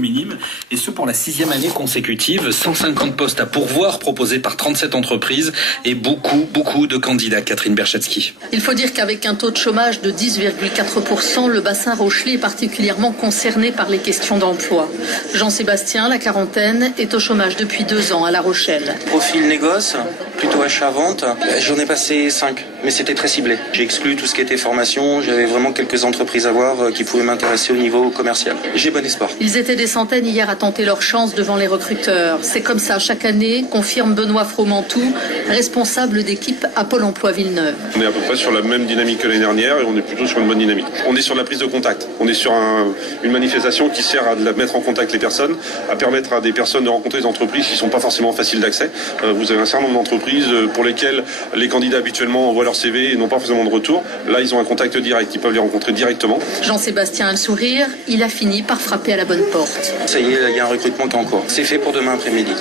minimes, et ce pour la 6e année consécutive. 150 postes à pourvoir proposés par 37 entreprises et beaucoup de candidats. Catherine Berchetsky. Il faut dire qu'avec un taux de chômage de 10,4%, le bassin rochelais est particulièrement concerné par les questions d'emploi. Jean-Sébastien, la quarantaine, est au chômage depuis 2 ans à La Rochelle. Profil négoce, plutôt achat-vente. J'en ai passé 5, mais c'était très ciblé. J'ai exclu tout ce qui était formation. J'avais vraiment quelques entreprises à voir qui pouvaient m'intéresser au niveau commercial. J'ai bon espoir. Ils étaient des centaines hier à tenter leur chance devant les recruteurs. C'est comme ça chaque année, confirme Benoît Fromentou, responsable d'équipe à Pôle emploi Villeneuve. On est à peu près sur la même dynamique que l'année dernière et on est plutôt sur une bonne dynamique. On est sur la prise de contact. On est sur une manifestation qui sert à mettre en contact les personnes, à permettre à des personnes de rencontrer des entreprises qui ne sont pas forcément faciles d'accès. Vous avez un certain nombre d'entreprises pour lesquelles les candidats habituellement envoient leur CV et n'ont pas forcément de retour. Là, ils ont un contact direct. Ils peuvent les rencontrer directement. Jean-Sébastien a le sourire. Il a fini par frapper à la bonne porte. Ça y est, il y a un recrutement qui est en cours. C'est fait pour demain après-midi.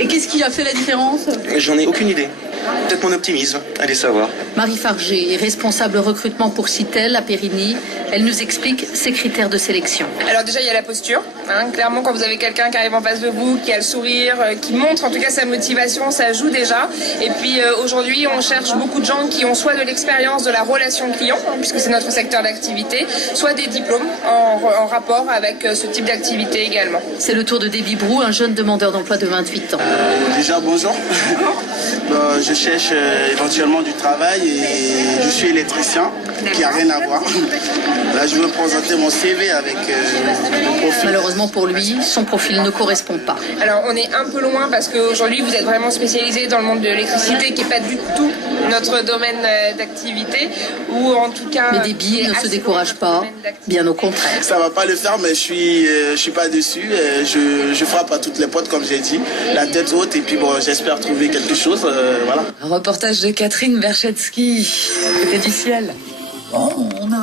Et qu'est-ce qui a fait la différence ? J'en ai aucune idée. Peut-être mon optimisme, allez savoir. Marie Fargé est responsable recrutement pour Citel à Périgny. Elle nous explique ses critères de sélection. Alors déjà, il y a la posture. Clairement, quand vous avez quelqu'un qui arrive en face de vous, qui a le sourire, qui montre en tout cas sa motivation, ça joue déjà. Et puis aujourd'hui, on cherche beaucoup de gens qui ont soit de l'expérience de la relation client, puisque c'est notre secteur d'activité, soit des diplômes en rapport avec ce type d'activité également. C'est le tour de Déby Brou, un jeune demandeur d'emploi de 28 ans. Déjà, bonjour. Je cherche éventuellement du travail et je suis électricien, qui n'a rien à voir. Là, je veux présenter mon CV avec le profil. Malheureusement pour lui, son profil ne correspond pas. Alors, on est un peu loin parce qu'aujourd'hui, vous êtes vraiment spécialisé dans le monde de l'électricité, qui n'est pas du tout notre domaine d'activité, ou en tout cas... Mais Déby ne se décourage pas, bien au contraire. Ça va pas le faire, mais je suis pas déçu. Je frappe à toutes les portes, comme j'ai dit, la tête haute, et puis bon, j'espère trouver quelque chose. Voilà. Un reportage de Catherine Berchetsky, c'était du ciel. Oh, on a